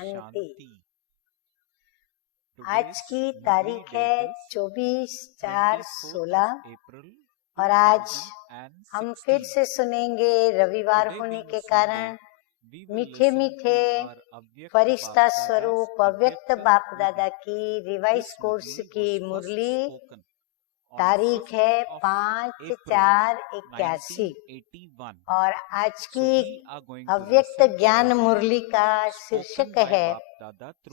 शांति। आज की तारीख है 24/4/16 और आज हम फिर से सुनेंगे रविवार होने के कारण मीठे मीठे फरिश्ता स्वरूप अव्यक्त बाप दादा की रिवाइज कोर्स की मुरली। तारीख है 5/4/81 और आज की अव्यक्त ज्ञान मुरली का शीर्षक है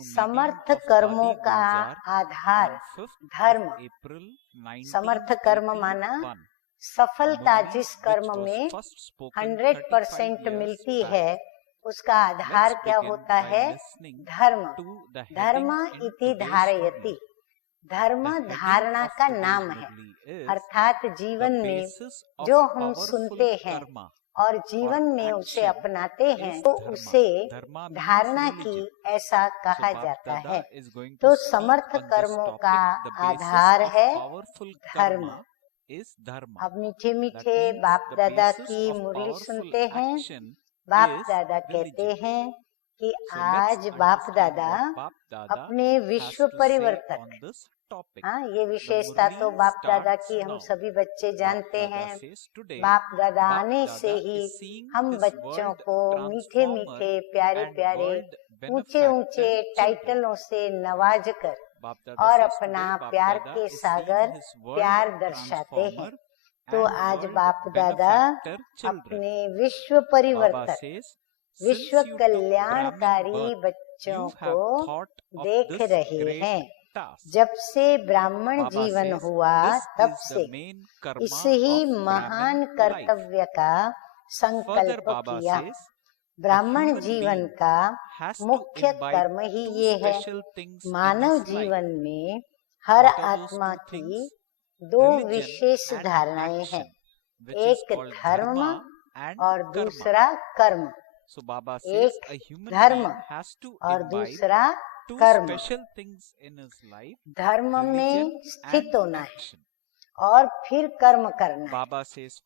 समर्थ कर्मों का आधार धर्म। समर्थ कर्म माना सफलता जिस कर्म में 100% मिलती है उसका आधार क्या होता है? धर्म। धर्म इति धारयति। धर्म धारणा का नाम है, अर्थात जीवन में जो हम सुनते हैं और जीवन में उसे अपनाते हैं तो उसे धारणा की ऐसा कहा जाता है। तो समर्थ कर्मों का आधार है धर्म। अब मीठे मीठे बाप दादा की मुरली सुनते हैं। बाप दादा कहते हैं कि आज बाप दादा अपने विश्व परिवर्तक, हाँ ये विशेषता तो बाप दादा की हम सभी बच्चे जानते हैं। बाप दादा आने से ही हम बच्चों को मीठे मीठे प्यारे प्यारे ऊंचे ऊंचे टाइटलों से नवाज कर और अपना प्यार के सागर प्यार दर्शाते हैं। तो आज बाप दादा अपने विश्व परिवर्तक, विश्व कल्याणकारी बच्चों को देख रहे हैं। जब से ब्राह्मण जीवन हुआ तब से इस ही महान कर्तव्य का संकल्प किया। ब्राह्मण जीवन का मुख्य कर्म ही ये है। मानव जीवन में हर आत्मा की दो विशेष धारणाएं हैं, एक धर्म और दूसरा कर्म। एक धर्म और दूसरा कर्म। धर्म में स्थित होना है और फिर कर्म करना है,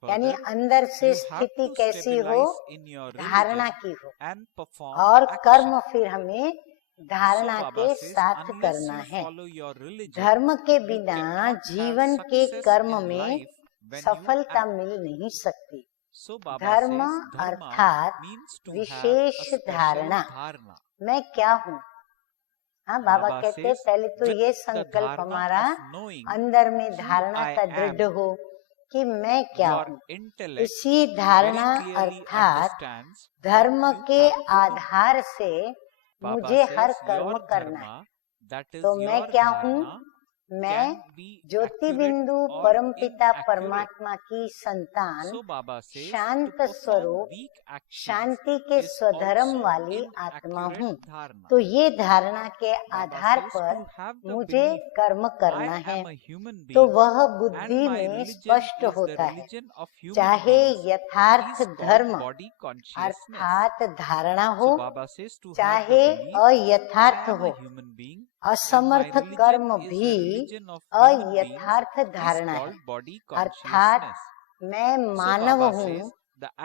यानी अंदर से स्थिति कैसी हो, धारणा की हो, और कर्म फिर हमें धारणा के साथ करना है। धर्म के बिना जीवन के कर्म में सफलता मिल नहीं सकती। धर्म अर्थात विशेष धारणा, मैं क्या हूँ। हाँ, बाबा कहते पहले तो ये संकल्प हमारा अंदर में धारणा का दृढ़ हो कि मैं क्या हूँ। इसी धारणा अर्थात धर्म के आधार से मुझे हर कर्म करना है। तो मैं क्या हूँ? मैं ज्योति बिंदु परमपिता परमात्मा की संतान, शांत स्वरूप, शांति के स्वधर्म वाली आत्मा हूँ। तो ये धारणा के आधार पर मुझे कर्म करना है। तो वह बुद्धि में स्पष्ट होता है, चाहे यथार्थ धर्म अर्थात धारणा हो, चाहे अयथार्थ हो। असमर्थ कर्म भी अयथार्थ धारणा है, अर्थात मैं मानव हूँ,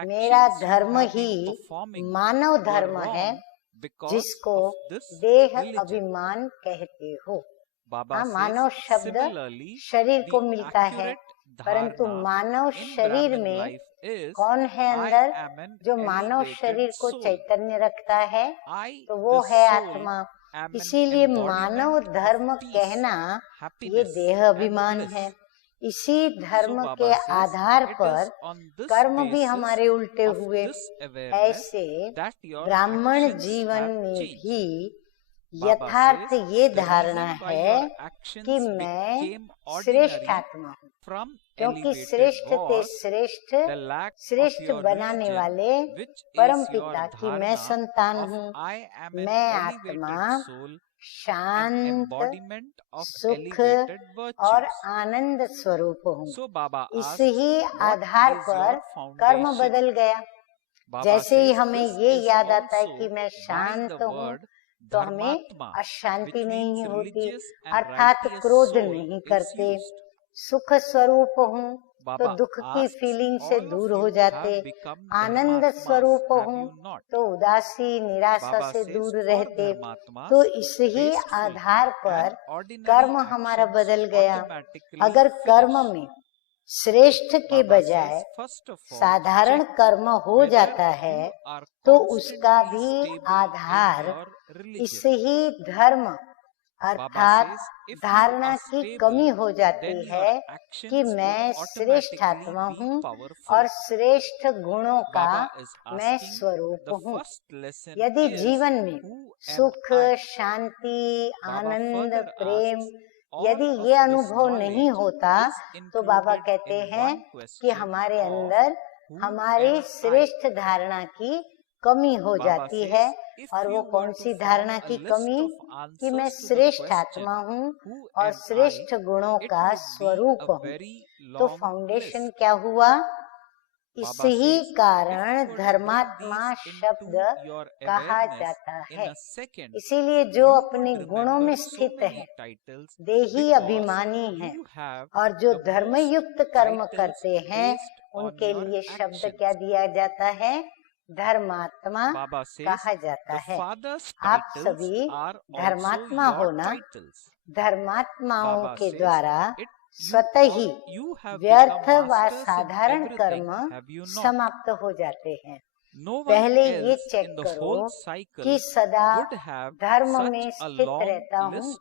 मेरा धर्म ही मानव धर्म है जिसको देह अभिमान कहते हो। हाँ, मानव शब्द शरीर को मिलता है, परंतु मानव शरीर में कौन है अंदर? जो मानव शरीर को चैतन्य रखता है तो वो है आत्मा। इसीलिए मानव धर्म कहना ये देह अभिमान है। इसी धर्म के आधार पर कर्म भी हमारे उल्टे हुए। ऐसे ब्राह्मण जीवन में भी यथार्थ ये धारणा है कि मैं श्रेष्ठ आत्मा हूँ, क्योंकि श्रेष्ठ ते श्रेष्ठ, श्रेष्ठ बनाने वाले परम पिता की मैं संतान हूँ। मैं आत्मा शांत, सुख और आनंद स्वरूप हूँ। इस ही आधार पर कर्म बदल गया। जैसे ही हमें ये याद आता है कि मैं शांत हूँ तो हमें अशांति नहीं होती, अर्थात क्रोध नहीं करते। सुख स्वरूप हूँ तो दुख की फीलिंग से दूर हो जाते, आनंद स्वरूप हूँ तो उदासी निराशा से दूर रहते। तो इस ही आधार पर कर्म हमारा बदल गया। अगर कर्म में श्रेष्ठ के बजाय साधारण कर्म हो जाता है तो उसका भी आधार इस ही धर्म अर्थात धारणा की कमी हो जाती है कि मैं श्रेष्ठ आत्मा हूँ और श्रेष्ठ गुणों का मैं स्वरूप हूँ। यदि जीवन में सुख, शांति, आनंद, प्रेम यदि ये अनुभव नहीं होता तो बाबा कहते हैं कि हमारे अंदर हमारी श्रेष्ठ धारणा की कमी हो जाती है। और वो कौन सी धारणा की कमी? कि मैं श्रेष्ठ आत्मा हूँ और श्रेष्ठ गुणों का स्वरूप हूँ। तो फाउंडेशन क्या हुआ? इस ही कारण धर्मात्मा शब्द कहा जाता है। इसीलिए जो अपने गुणों में स्थित है, देही अभिमानी है और जो धर्मयुक्त कर्म करते हैं उनके लिए शब्द क्या दिया जाता है? धर्मात्मा कहा जाता है। आप सभी धर्मात्मा हो ना? धर्मात्माओं के द्वारा स्वतः ही व्यर्थ व साधारण कर्म समाप्त हो जाते हैं। पहले ये चेक करो कि सदा धर्म में स्थित रहता हूँ,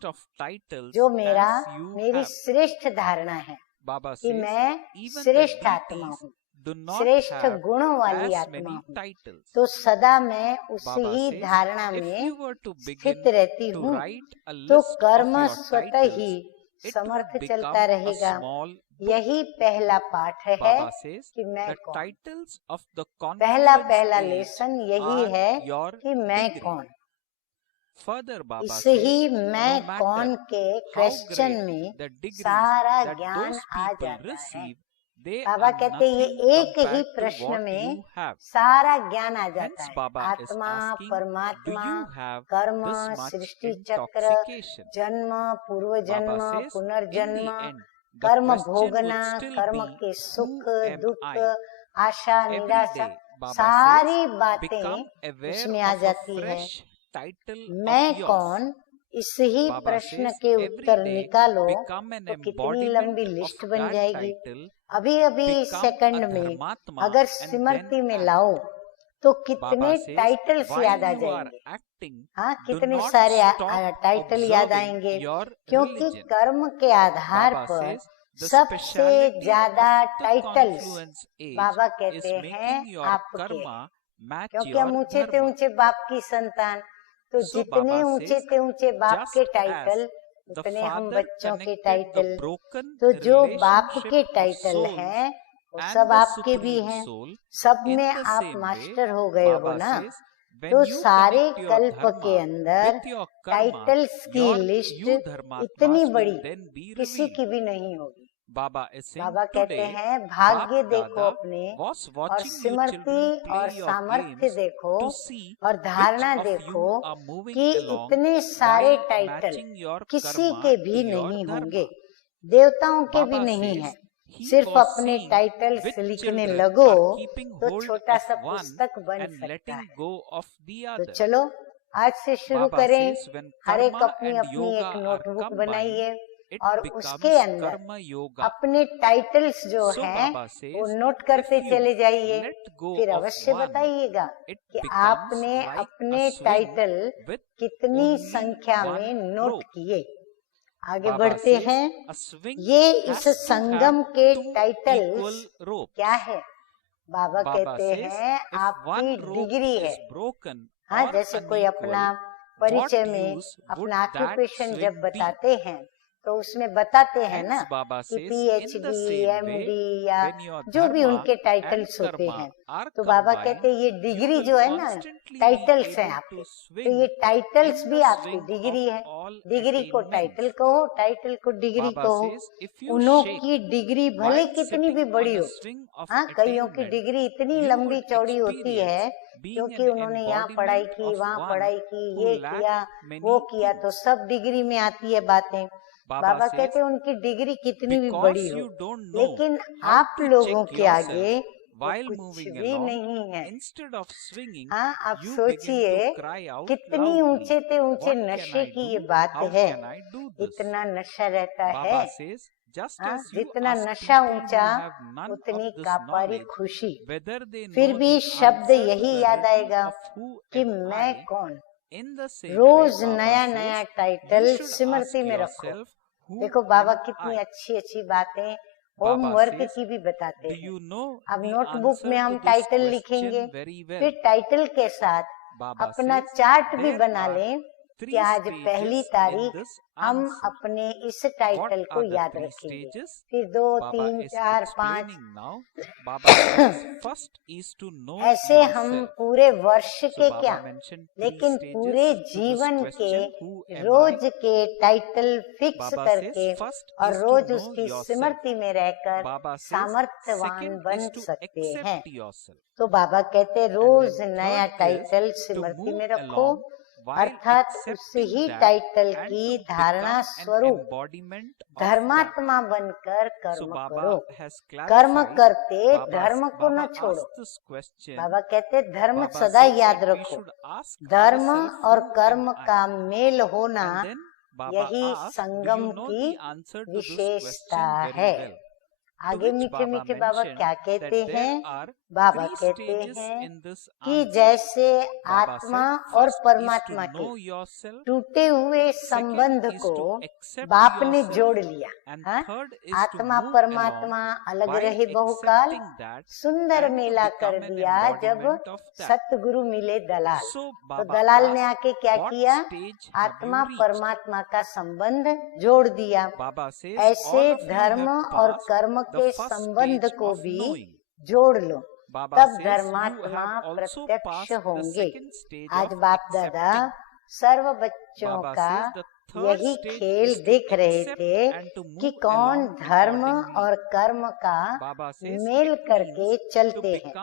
जो मेरी श्रेष्ठ धारणा है कि मैं श्रेष्ठ आत्मा हूँ, श्रेष्ठ गुणों वाली आत्मा हूँ। तो सदा मैं उसी ही धारणा में स्थित रहती हूँ तो कर्म स्वतः ही समर्थ चलता रहेगा। यही पहला पाठ है कि मैं कौन। पहला लेसन यही है कि मैं कौन। इस ही मैं कौन के क्वेश्चन में सारा ज्ञान आ जाता है। बाबा कहते ये एक ही प्रश्न में सारा ज्ञान आ जाता है। आत्मा, परमात्मा, कर्म, सृष्टि चक्र, जन्म, पूर्व जन्म, पुनर्जन्म, कर्म भोगना, कर्म के सुख दुख, आशा निराशा, सारी बातें इसमें आ जाती है। मैं कौन? इस ही प्रश्न के उत्तर निकालो तो कितनी लंबी लिस्ट बन जाएगी। अभी अभी इस सेकंड में अगर स्मृति में लाओ तो कितने टाइटल्स याद आ जाएंगे। हाँ, कितने सारे टाइटल याद आएंगे, क्योंकि कर्म के आधार पर सबसे ज्यादा टाइटल्स बाबा कहते हैं आपके, क्योंकि हम ऊंचे बाप की संतान, तो जितने ऊंचे बाप के टाइटल उतने हम बच्चों के टाइटल। तो जो बाप के टाइटल हैं वो सब आपके भी हैं। सब में आप मास्टर हो गए हो ना। तो सारे कल्प के अंदर टाइटल्स की लिस्ट इतनी बड़ी किसी की भी नहीं होगी। बाबा कहते हैं भाग्य देखो अपने और स्मृति और सामर्थ्य देखो और धारणा देखो कि इतने सारे टाइटल किसी के भी नहीं होंगे, देवताओं के भी नहीं है। सिर्फ अपने टाइटल्स लिखने लगो तो छोटा सा पुस्तक बन सकता है। तो चलो आज से शुरू करें। हर एक अपनी अपनी एक नोटबुक बनाइए और उसके अंदर अपने टाइटल्स जो हैं वो नोट करते चले जाइए। फिर अवश्य बताइएगा कि आपने अपने टाइटल कितनी संख्या में नोट किए। आगे बढ़ते हैं। ये इस संगम के टाइटल्स क्या है? बाबा कहते हैं आपकी डिग्री है। हाँ, जैसे कोई अपना परिचय में अपना ऑक्यूपेशन जब बताते हैं तो उसमें बताते हैं ना कि PhD, MD या जो भी उनके टाइटल्स होते हैं। तो बाबा कहते हैं ये डिग्री जो है ना, टाइटल्स हैं आपके, तो ये टाइटल्स भी आपकी डिग्री है। डिग्री को टाइटल कहो, टाइटल को डिग्री कहो। उन्हों की डिग्री भले कितनी भी बड़ी हो, हाँ, कईयों की डिग्री इतनी लंबी चौड़ी होती है क्योंकि उन्होंने यहाँ पढ़ाई की, वहाँ पढ़ाई की, ये किया वो किया, तो सब डिग्री में आती है बातें। बाबा कहते हैं उनकी डिग्री कितनी भी बड़ी हो, लेकिन आप लोगों के आगे कुछ भी नहीं है। हाँ, आप सोचिए कितनी ऊंचे से ऊंचे नशे की ये बात है, इतना नशा रहता है। हाँ, जितना नशा ऊंचा उतनी कापारी खुशी। फिर भी शब्द यही याद आएगा कि मैं कौन। रोज नया नया टाइटल स्मृति में रखो। देखो बाबा कितनी अच्छी अच्छी बातें होमवर्क की भी बताते हैं। अब नोटबुक में हम टाइटल लिखेंगे, फिर टाइटल के साथ अपना चार्ट भी बना लें कि आज पहली तारीख हम अपने इस टाइटल को याद रखेंगे। फिर 2, 3, 4, 5 ऐसे हम पूरे वर्ष के क्या, लेकिन पूरे जीवन के रोज के टाइटल फिक्स करके और रोज उसकी स्मृति में रहकर सामर्थ्यवान बन सकते हैं। तो बाबा कहते रोज नया टाइटल स्मृति में रखो, अर्थात उस ही टाइटल की धारणा स्वरूप धर्मात्मा बनकर कर्म करो। कर्म करते धर्म को न छोड़ो। बाबा कहते धर्म सदा याद रखो। धर्म और कर्म का मेल होना यही संगम की विशेषता है। आगे मीठे मीठे बाबा क्या कहते हैं? बाबा कहते हैं कि जैसे आत्मा और परमात्मा के टूटे हुए संबंध को बाप ने जोड़ लिया। हाँ? आत्मा परमात्मा अलग रहे बहुकाल, सुंदर मेला कर दिया जब सतगुरु मिले दलाल। तो दलाल ने आके क्या किया? आत्मा परमात्मा का संबंध जोड़ दिया। ऐसे धर्म और कर्म के संबंध को भी जोड़ लो, तब धर्मात्मा प्रत्यक्ष होंगे। आज बाप दादा सर्व बच्चों का यही खेल देख रहे थे कि कौन धर्म और कर्म का मेल करके चलते हैं।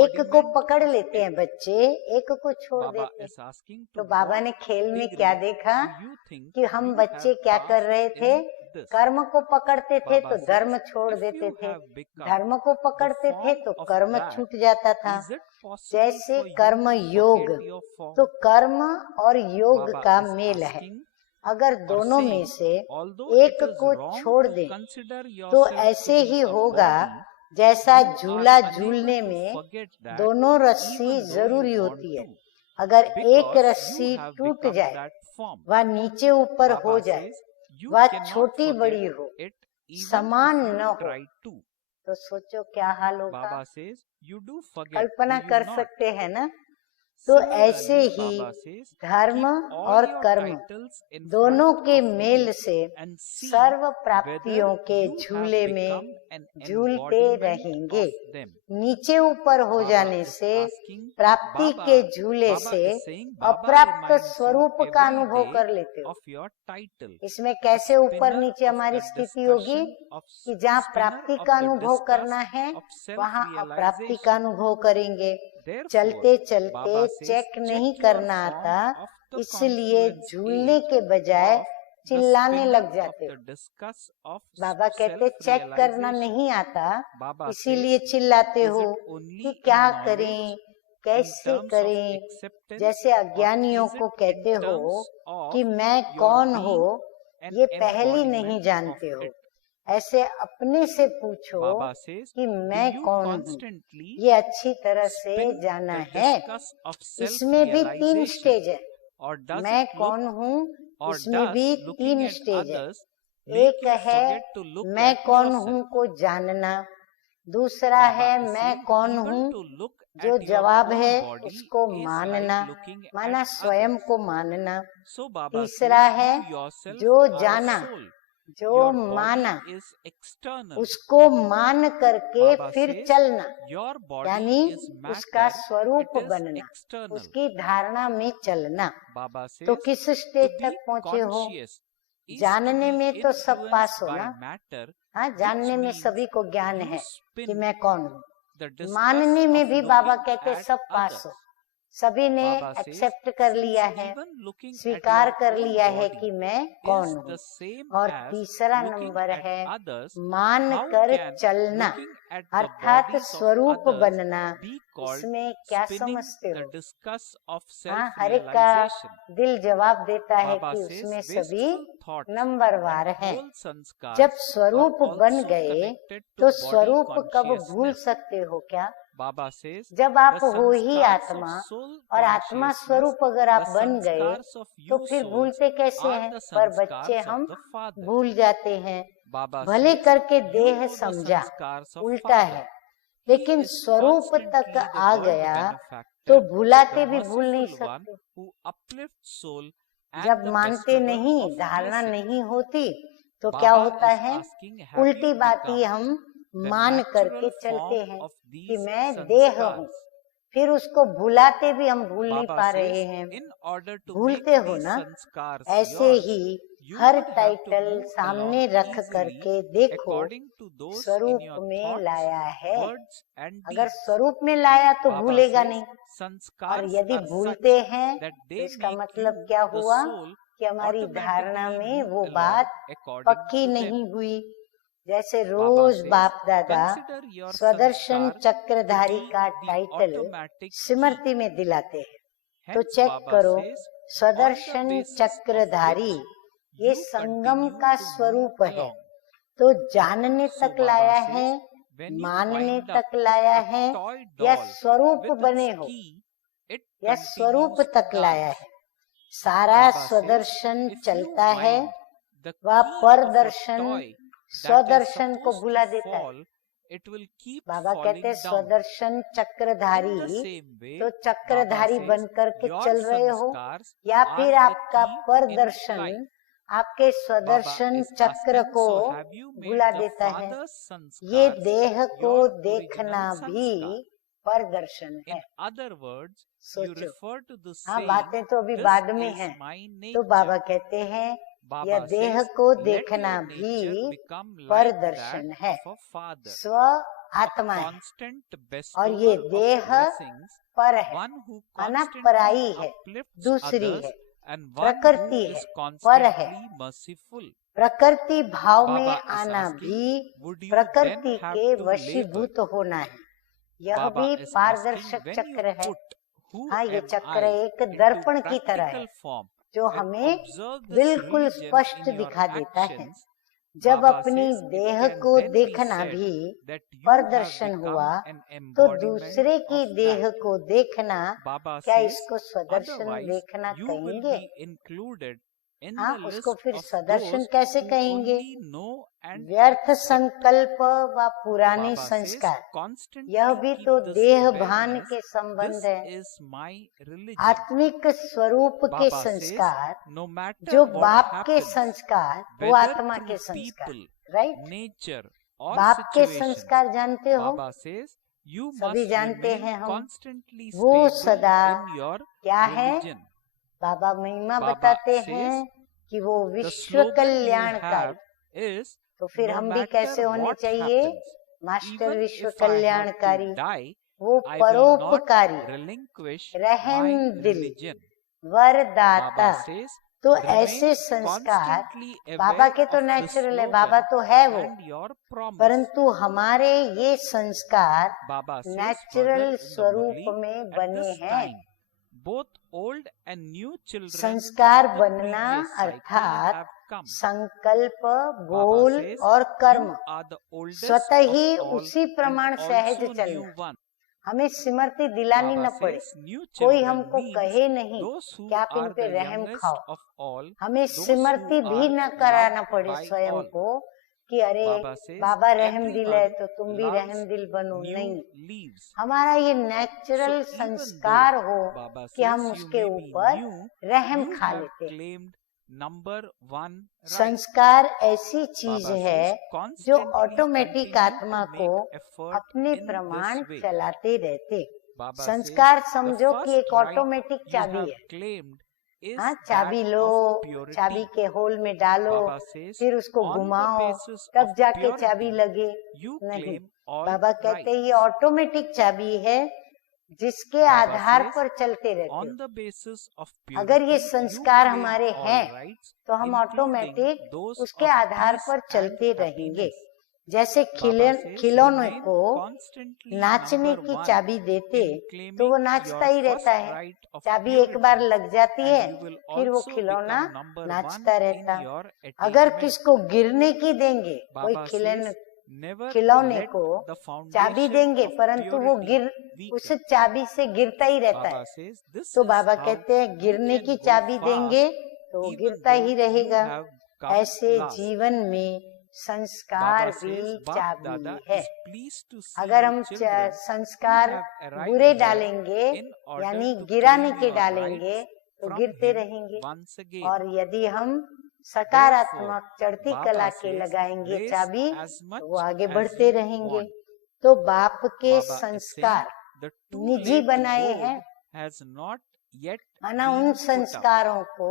एक को पकड़ लेते हैं बच्चे, एक को छोड़ देते हैं। तो बाबा ने खेल में क्या देखा कि हम बच्चे क्या कर रहे थे? कर्म को पकड़ते थे तो धर्म छोड़ देते थे, धर्म को पकड़ते थे तो कर्म छूट जाता था। जैसे कर्म योग, तो कर्म और योग का मेल है। अगर दोनों में से एक को छोड़ दे तो ऐसे ही होगा जैसा झूला झूलने में दोनों रस्सी जरूरी होती है। अगर एक रस्सी टूट जाए, वह नीचे ऊपर हो जाए, वह छोटी बड़ी हो, समान न हो, तो सोचो क्या हाल होगा। कल्पना कर सकते हैं ना? तो ऐसे ही धर्म और कर्म दोनों के मेल से सर्व प्राप्तियों के झूले में झूलते रहेंगे। नीचे ऊपर हो जाने से प्राप्ति के झूले से अप्राप्त स्वरूप का अनुभव कर लेते हो। इसमें कैसे ऊपर नीचे हमारी स्थिति होगी कि जहाँ प्राप्ति का अनुभव करना है वहाँ अप्राप्ति का अनुभव करेंगे। चलते चलते चेक नहीं करना आता, इसलिए झूलने के बजाय चिल्लाने लग जाते हो। बाबा कहते चेक करना नहीं आता, इसीलिए चिल्लाते हो कि क्या करें, कैसे करें। जैसे अज्ञानियों को कहते हो कि मैं कौन हो ये पहले नहीं जानते हो, ऐसे अपने से पूछो कि मैं कौन हूँ, ये अच्छी तरह से जाना है। इसमें भी 3 स्टेज है। मैं कौन हूँ, इसमें भी 3 स्टेज है। एक है मैं कौन हूँ को जानना, दूसरा है मैं कौन हूँ जो जवाब है उसको मानना, माना स्वयं को मानना। तीसरा है जो जाना, जो माना, उसको मान करके फिर चलना, यानी उसका स्वरूप बनना, उसकी धारणा में चलना। तो किस स्टेज तक पहुँचे हो? जानने में तो सब पास हो ना। हाँ, जानने में सभी को ज्ञान है कि मैं कौन हूँ। मानने में भी बाबा कहते सब पास हो। सभी ने एक्सेप्ट कर लिया है, स्वीकार कर लिया है कि मैं कौन हूँ। और तीसरा नंबर है मान कर चलना, अर्थात स्वरूप बनना। इसमें क्या समझते हो? हाँ, हर एक का दिल जवाब देता है कि उसमें सभी नंबरवार हैं। जब स्वरूप बन गए तो स्वरूप कब भूल सकते हो क्या? जब आप हो ही आत्मा, और आत्मा स्वरूप अगर आप बन गए तो फिर भूलते कैसे हैं? पर बच्चे हम भूल जाते हैं, भले करके देह समझा, उल्टा है। लेकिन स्वरूप तक आ गया तो भुलाते भी भूल नहीं सकते। जब मानते नहीं, धारणा नहीं होती तो क्या होता है? उल्टी बात ही हम मान करके चलते हैं कि मैं देह हूँ, फिर उसको भुलाते भी हम भूल नहीं पा रहे हैं। भूलते हो ना? ऐसे ही हर टाइटल सामने रख करके देखो, स्वरूप में लाया है। अगर स्वरूप में लाया तो भूलेगा नहीं, और यदि भूलते हैं तो इसका मतलब क्या हुआ कि हमारी धारणा में वो बात पक्की नहीं हुई। जैसे रोज बाप दादा स्वदर्शन चक्रधारी का टाइटल स्मृति में दिलाते हैं, तो चेक करो, स्वदर्शन चक्रधारी ये संगम का स्वरूप है। तो जानने तक लाया है, मानने तक लाया है, या स्वरूप बने हो, या स्वरूप तक लाया है। सारा स्वदर्शन चलता है, वह परदर्शन स्वदर्शन को भुला देता है। बाबा कहते हैं स्वदर्शन चक्रधारी, तो चक्रधारी बनकर के चल रहे हो, या फिर आपका परदर्शन आपके स्वदर्शन चक्र को भुला देता है। ये देह को देखना भी परदर्शन है। सोचो, हाँ, बातें तो अभी बाद में हैं। तो बाबा कहते हैं यह देह को देखना भी परदर्शन है, स्व आत्मा है, और ये देह पर है, अनापराई है, दूसरी है, प्रकृति है, पर है। प्रकृति भाव में आना भी प्रकृति के वशीभूत होना है। यह भी पारदर्शक चक्र है। हाँ, ये चक्र एक दर्पण की तरह है जो हमें बिल्कुल स्पष्ट दिखा देता है। जब अपनी देह को देखना भी परदर्शन हुआ तो दूसरे की देह को देखना, क्या इसको स्वदर्शन देखना कहेंगे? हाँ, उसको फिर स्वदर्शन कैसे कहेंगे? व्यर्थ संकल्प व पुराने संस्कार, यह भी तो देह भान के संबंध है। आत्मिक स्वरूप के संस्कार, जो बाप के संस्कार, वो आत्मा के संस्कार, राइट? बाप के संस्कार जानते हो, सभी जानते हैं हम, वो सदा क्या है? बाबा महिमा बताते हैं कि वो विश्व कल्याणकारी। तो फिर हम भी कैसे होने चाहिए? मास्टर विश्व कल्याणकारी, वो परोपकारी, रहम दिल, वरदाता। तो ऐसे संस्कार बाबा के तो नेचुरल है, बाबा तो है वो, परंतु हमारे ये संस्कार नेचुरल स्वरूप में बने हैं। संस्कार बनना अर्थात संकल्प, बोल और कर्म स्वतः ही उसी प्रमाण सहज चलना। हमें स्मृति दिलानी न पड़े, कोई हमको कहे नहीं कि आप इन पे रहम खाओ। हमें स्मृति भी न कराना पड़े स्वयं को कि अरे बाबा रहम दिल है तो तुम भी रहम दिल बनो। नहीं, हमारा ये नेचुरल संस्कार हो कि हम उसके ऊपर रहम खा लेते। नंबर 1 संस्कार ऐसी चीज है जो ऑटोमेटिक आत्मा को अपने प्रमाण चलाते रहते। संस्कार समझो कि एक ऑटोमेटिक चाबी है। हाँ, चाबी लो, चाबी के होल में डालो, फिर उसको घुमाओ, तब जाके चाबी लगे। नहीं, बाबा कहते ये ऑटोमेटिक चाबी है। जिसके आधार पर चलते रहते on हो। the basis of अगर ये purity, संस्कार you claim हमारे all हैं rights, तो हम including ऑटोमेटिक those उसके of आधार peace पर and चलते रहेंगे। happiness. जैसे Baba says, खिलौने remain को constantly नाचने number की one चाबी देते in तो claiming वो नाचता your ही रहता first है। right of चाबी एक purity, बार लग जाती है and you will फिर वो also खिलौना become number नाचता one रहता। in your अगर attainment. किसको गिरने की देंगे, कोई Baba खिलौने says, never खिलौने let को the चाबी foundation देंगे of परंतु वो purity उस weaken. चाबी से गिरता ही रहता है। Baba says, this तो is बाबा how कहते हैं you गिरने can की go चाबी fast देंगे तो वो even गिरता though ही you रहेगा। have come ऐसे last. जीवन में संस्कार Baba भी says, Bap चाबी Dada है। is pleased to see अगर you हम children संस्कार who have arrived बुरे there डालेंगे in order यानी to गिराने claim के your डालेंगे rights तो from गिरते him रहेंगे। once again. और यदि हम Therefore, सकारात्मक चढ़ती Baba कला के says, लगाएंगे raise चाबी as much तो वो आगे as बढ़ते you रहेंगे। want. तो बाप के Baba is saying, संस्कार the too निजी late बनाए road हैं, has not yet माना been उन put up. संस्कारों को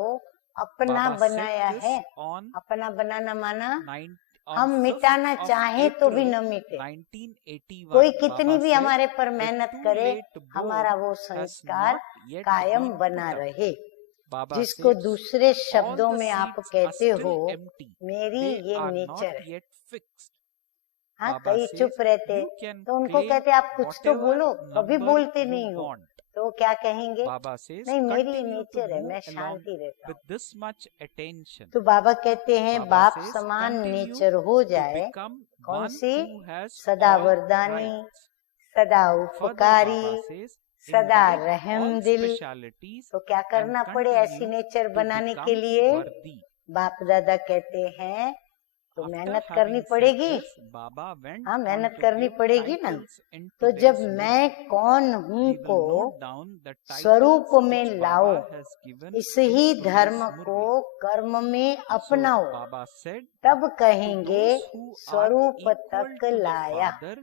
अपना Baba बनाया said है। this on अपना बनाना माना 9 हम on 5th मिटाना of चाहे तो भी April न मिटे। 1981. कोई कितनी Baba भी said, हमारे पर the मेहनत too करे late board हमारा वो has संस्कार not yet कायम been बना put up. रहे। Baba जिसको says, दूसरे all शब्दों the में आप seats are कहते still हो empty. मेरी They ये are नेचर not है। yet fixed. हाँ, Baba कई says, चुप रहते you can तो उनको claim कहते आप कुछ तो whatever बोलो, कभी number बोलते you नहीं हो। want. तो वो क्या कहेंगे, Baba says, नहीं मेरी ये continue to नेचर है, move मैं along शांति रहता with हूँ। this much attention. तो बाबा कहते हैं Baba बाप says, समान continue नेचर हो to जाए। become कौन one सी? who has सदा all वरदानी, rights. सदा Further, उपकारी, Baba says, सदा imbibe रहम all दिल। specialities तो क्या and करना पड़े ऐसी continue नेचर to बनाने के become लिए? worthy. बाप दादा कहते हैं तो After मेहनत having करनी said पड़ेगी। this, Baba went हाँ, on मेहनत to करनी give पड़ेगी ना। titles in तो जब today's मैं movie. कौन हूँ We को will note down the स्वरूप titles में which लाओ, Baba has given इस in ही today's धर्म को movie. कर्म में So अपनाओ, Baba said, तब to कहेंगे those who are स्वरूप equal तक to the लाया। Father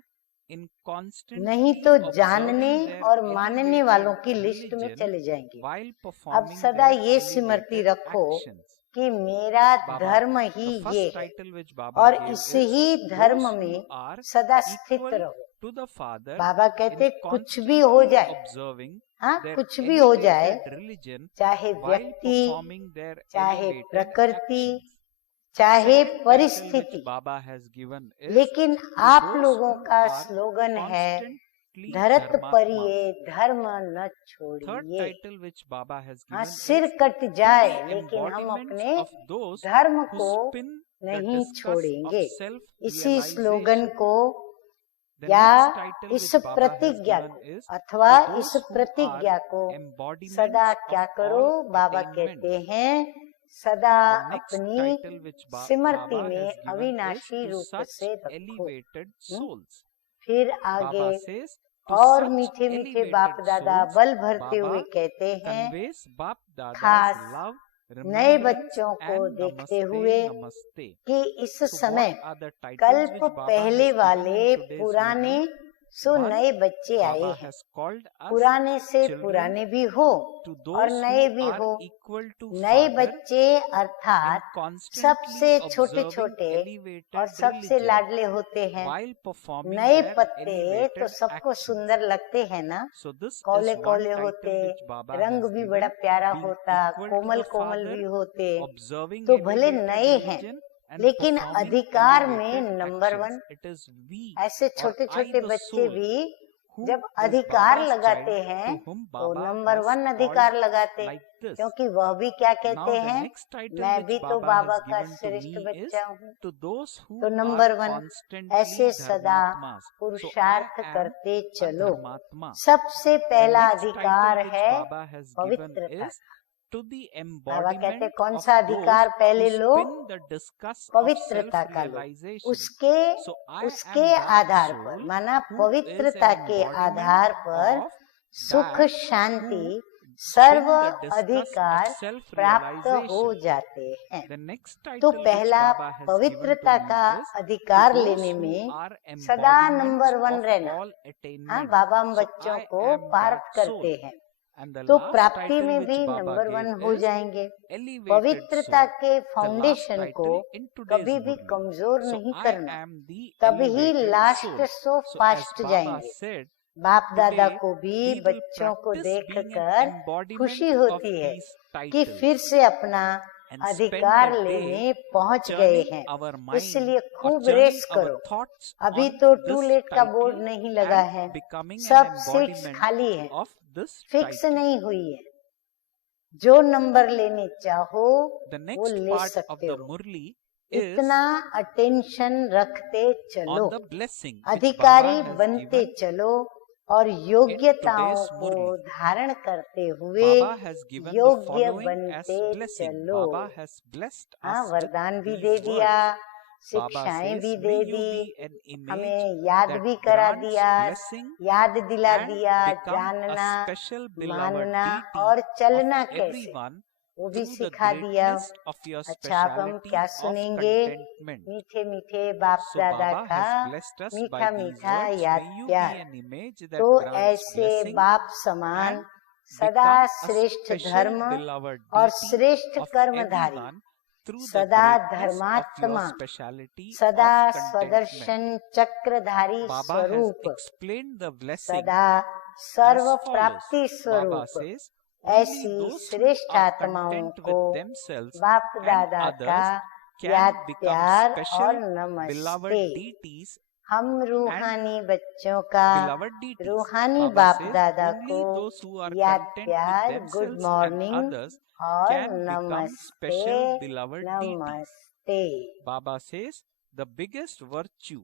in नहीं constantly तो observing जानने their और मानने वालों की elevated लिस्ट में religion चले जाएंगे। while अब performing सदा their ये स्मृति elevated रखो actions. कि मेरा Baba, धर्म the ही ये first है title which Baba और gave इस is ही those धर्म who में are सदा स्थित equal रहो। to the Father Baba in कहते कुछ भी हो constantly जाए, observing हाँ their कुछ भी हो जाए, elevated religion चाहे while व्यक्ति, performing their चाहे elevated प्रकृति, actions. चाहे Second title which परिस्थिति, Baba has given is लेकिन to आप those लोगों who का are स्लोगन है constantly धरत dharmatmas. परिये धर्म न Third छोड़िए। title which Baba has हाँ, given सिर is कट to जाए the लेकिन हम embodiments अपने of those धर्म who को spin the नहीं discus of छोड़ेंगे। इसी स्लोगन self-realization. को The या next title इस which Baba has प्रतिज्ञा given को is अथवा to इस those who प्रतिज्ञा are को embodiments सदा of क्या करो, all बाबा attainments. कहते हैं सदा The next अपनी title which स्मृति Baba में has given is अविनाशी to रूप such से रखो। elevated souls. फिर आगे Baba says to और such मीठे मीठे elevated बाप दादा souls, बल भरते हुए Baba कहते हैं conveys Bap Dada's खास love, नए remembrance बच्चों को and देखते namaste, हुए namaste. कि इस So समय what are the titles कल्प which Baba पहले has given वाले in today's पुराने movie? सो One, नए बच्चे आए Baba हैं, has called us पुराने से children पुराने भी हो to और those नए who भी are हो। equal to नए Father बच्चे in अर्थात constantly सबसे छोटे observing छोटे और elevated सबसे religion लाडले होते हैं। while performing नए their पत्ते तो elevated सबको actions. सुंदर लगते हैं ना, So this is Kaule one Kaule title होते, which Baba रंग has भी given, बड़ा प्यारा being होता, equal to Komal the Komal Father, भी होते। observing तो भले elevated नए हैं religion and लेकिन performing अधिकार में elevated number actions. One. It is we ऐसे or छोटे I छोटे the बच्चे soul भी who जब is अधिकार Baba's लगाते child हैं to whom तो Baba number has one called अधिकार लगाते, like this. क्योंकि वह भी क्या Now कहते the हैं, next title मैं which भी तो Baba बाबा has का given to श्रेष्ठ me is बच्चा हूँ। to those who तो are नंबर वन constantly ऐसे सदा dharmatmas. So I पुरुषार्थ am करते a चलो। dharmatma. सबसे The पहला next title अधिकार which है Baba has given पवित्रता। is to the बाबा कहते embodiment कौन of सा those अधिकार पहले who low, spin the discus of पवित्रता का लो। self-realization. उसके So I am उसके that आधार soul पर माना who is पवित्रता an के embodiment आधार पर of सुख that Shanti who serve spin the discus of अधिकार प्राप्त हो self-realization. जाते हैं। The next तो title which पहला Baba has given to पवित्रता me का is अधिकार to लेने those who में are सदा embodiments नंबर वन of रहना। all हाँ, attainment. बाबा हम So बच्चों I को am पार्थ that करते soul. हैं And the तो last प्राप्ति title में which भी Baba नंबर वन gave हो is जाएंगे। elevated पवित्रता soul. के The last फाउंडेशन को title in today's कभी भी Murli. कमजोर So नहीं I करना, am the तभी elevated लास्ट soul. सो So as फास्ट Baba जाएंगे। said बाप दादा Today, को भी we will बच्चों को practice being an देखकर embodiment खुशी of होती है these कि titles फिर से अपना and spend अधिकार the लेने day पहुंच गए turning हैं। our mind इसलिए or खूब turning रेस our करो। thoughts अभी on तो टू this लेट का बोर्ड title नहीं लगा and है, becoming an सब सीट्स embodiment खाली है, of this फिक्स title. नहीं हुई है। जो नंबर लेने चाहो The वो next ले part of सकते the हो। Murli is इतना अटेंशन रखते चलो, on the blessing which अधिकारी Baba has बनते given. चलो और योग्यताओं today's को Murli. धारण करते हुए Baba has given the योग्य following as बनते blessing. चलो। Baba has blessed हाँ, us with वरदान भी these दे दिया, words. Baba शिक्षाएं says, भी may they you the, be an image हमें याद that भी करा grants दिया, blessing याद दिला and दिया, become जानना, a special beloved मानना deity और of चलना कैसे everyone वो भी through the सिखा दिया। greatness of your अच्छा, अब हम speciality क्या of सुनेंगे? contentment. मीठे मीठे बाप So दादा Baba का has blessed us मीठा by these मीठा words. याद May you प्यार। be an image that तो grants ऐसे blessing बाप समान and सदा become a श्रेष्ठ special धर्म beloved और deity श्रेष्ठ of कर्मधारी, everyone through the सदा greatness of your धर्मात्मा, speciality सदा of contentment. स्वदर्शन Chakradhari Baba has स्वरूप, explained the blessing सदा as सर्व follows. प्राप्ति Baba स्वरूप। says, only ऐसी those who श्रेष्ठ are आत्माओं content को with themselves बाप and दादा का others याद can become प्यार और special नमस्ते। beloved deities हम रूहानी बच्चों का beloved deities. रूहानी Baba बाप says, दादा only को those who are याद content प्यार, with good themselves and morning others और can become नमस्ते special beloved deities. नमस्ते। Baba says, the biggest virtue,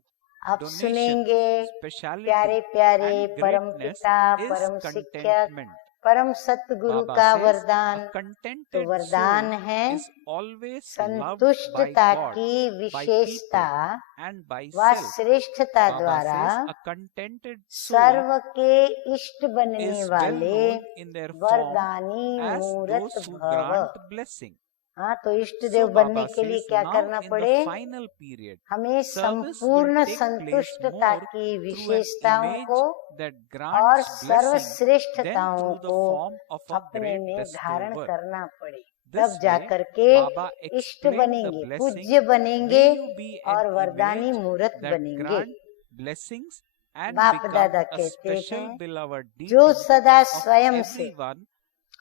अब donation, सुनेंगे speciality प्यारे प्यारे and परम greatness पिता, is परम शिक्षक, contentment. परम सतगुरु Baba का says, वरदान। a तो contented वरदान soul है is always loved by संतुष्टता God, की by विशेषता people and by व self. श्रेष्ठता Baba द्वारा says, a contented soul सर्व के इष्ट बनने is well वाले known in their form वरदानी as मूरत those who भव। grant blessing. हाँ, तो इष्ट So देव बनने Baba के लिए says, क्या now करना in पड़े? the final period, हमें service will संपूर्ण take place संतुष्टता more की through an विशेषताओं image को that और grants blessing than सर्वश्रेष्ठताओं through the को form of a अपने great में धारण bestower. करना पड़े। This तब जा way, करके Baba इष्ट explained the बनेंगे, blessing, पूज्य बनेंगे may you be और an वरदानी image मूरत that बनेंगे। grant blessings and बाप become दादा a कहते special हैं, beloved जो deity सदा of स्वयं से everyone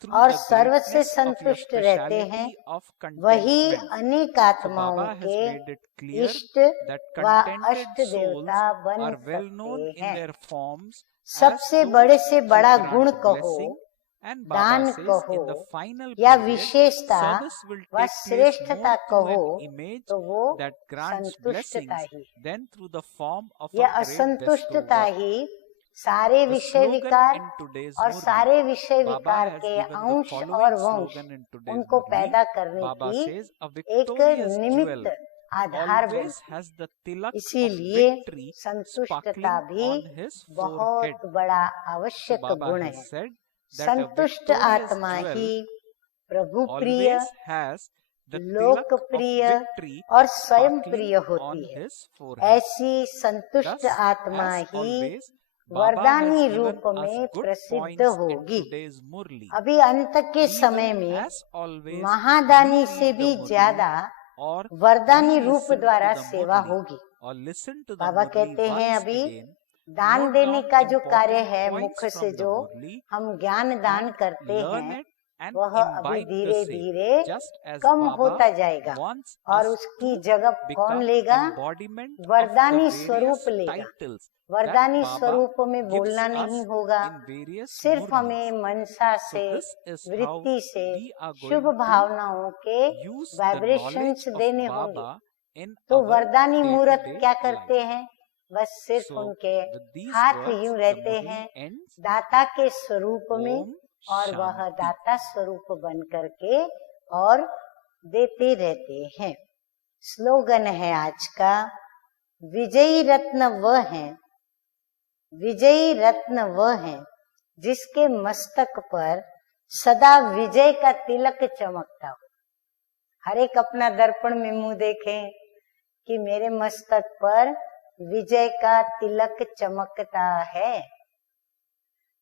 through और the सर्व से greatness of your संतुष्ट रहते हैं, speciality of वही contentment. अनेक So आत्माओं Baba has के made it clear इष्ट that व contented अष्ट souls देवता बन are well known सकते in हैं। their forms as सबसे those बड़े से who बड़ा गुण grant कहो, blessing. And दान Baba says, कहो in the final या period, विशेषता service will व take place श्रेष्ठता more through कहो, an image तो वो that grants संतुष्टता blessings he. than through the form of यह a great असंतुष्टता bestower. ही सारे The विषय slogan विकार in today's और Murli, सारे विषय Baba विकार has के given the अंश और following वंश slogan in today's उनको Murli. पैदा करने Baba की says, a एक victorious jewel निमित्त आधार always बनती। has the tilak of इसीलिए victory संतुष्टता sparkling भी on his forehead. बहुत बड़ा So आवश्यक Baba गुण has है। said that a संतुष्ट victorious आत्मा jewel ही प्रभु प्रिय, always has the tilak of लोकप्रिय victory और स्वयं sparkling प्रिय on होती है। his forehead. ऐसी संतुष्ट Thus, आत्मा as he always, Baba वरदानी has given रूप us में good प्रसिद्ध points in होगी। today's Murli. अभी अंत के We समय will, में as always, महादानी से reread the भी Murli ज्यादा or वरदानी रूप re-listen द्वारा to the सेवा Murli होगी। or listen to the Baba Murli कहते हैं, once अभी again. दान Note देने down का जो कार्य important है, points मुख से from the जो Murli हम ज्ञान दान and करते learn हैं, it and वह अभी imbibe the धीरे same, धीरे just as कम Baba होता जाएगा wants और us उसकी to जगह कौन become लेगा? embodiment of the वरदानी various स्वरूप लेगा। titles that वरदानी Baba स्वरूप में gives बोलना us नहीं होगा, in various सिर्फ Murlis. हमें मनसा So से, this is how वृत्ति से, we are Shubh going to भावनाओं के use the vibrations knowledge of देने होंगे। Baba in तो our वरदानी मूर्त day-to-day क्या life. करते हैं? बस सिर्फ So उनके with these हाथ words, यूं the रहते Murli हैं ends. दाता के स्वरूप में Om और वह Shanti. दाता स्वरूप बन करके और देते रहते हैं। स्लोगन है आज का, विजयी रत्न वह है, विजयी रत्न वह है जिसके मस्तक पर सदा विजय का तिलक चमकता हो। हर एक अपना दर्पण में मुंह देखें कि मेरे मस्तक पर विजय का तिलक चमकता है।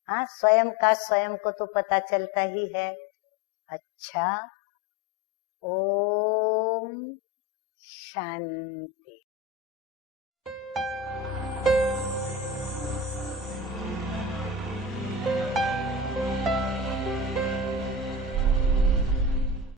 हाँ, स्वयं का स्वयं को तो पता चलता ही है। अच्छा, ओम शांति।